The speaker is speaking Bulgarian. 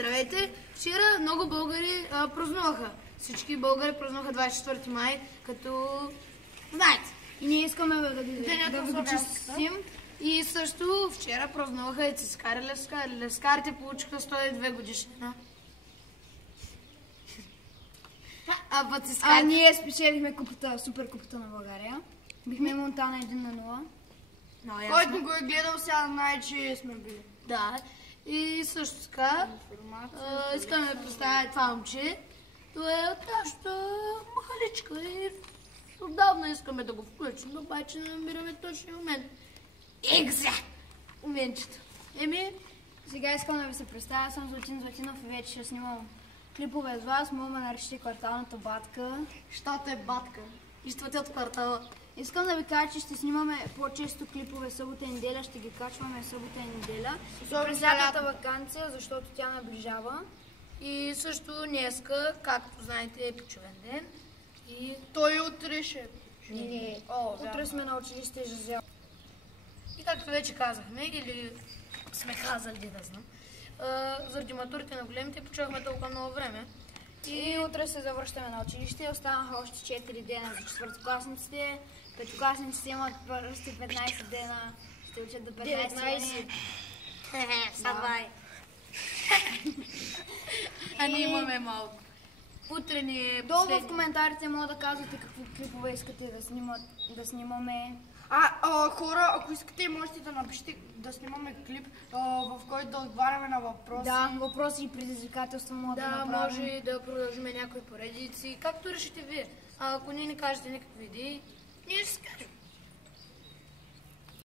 Здравейте! Вчера много българи празнуваха. Всички българи празнуваха 24 май, като знаете. И ние искаме да ви го честим. И също вчера празнуваха и Цискари Левскари. Левскарите получиха 102 годишнина. А ние спечелихме купата, суперкупата на България. Бихме Монтана 1-0. Който го е гледал, сега знае, че сме били. Да. И също така искаме да представя това момче. Това е от нашата махаличка и отдавна искаме да го включим, обаче не намираме точния момент. Моментчето. Сега искам да ви се представя, аз съм Златин Златинов и вече ще снимам клипове с вас. Мога да наречете кварталната батка. Щата е батка. Иствате от квартала. Искам да ви кажа, че ще снимаме по-често клипове събота и неделя, ще ги качваме събота и неделя. През лятната ваканция, защото тя наближава. И също днеска, както знаете, е почивен ден. И той утре ще. Утре сме на училище Жизел. И както вече казахме, или сме казали, да знам, заради матурите на големите почувахме толкова много време. И утре се завръщаме на училище. Останаха още 4 дена за четвъртокласниците. Петокласниците имат първите 15 дена. Ще учат до 15 дни. Садвай. А ние имаме малко. Утре ни е долу в коментарите мога да казвате какви клипове искате да снимаме. Хора, ако искате, можете да напишете да снимаме клип, в който да отговаряме на въпроси. Да, въпроси и предизвикателства мога да направим. Да, може и да продължим някои поредици, както решите вие. А ако ние не кажете никакви идеи, ние ще си кажем.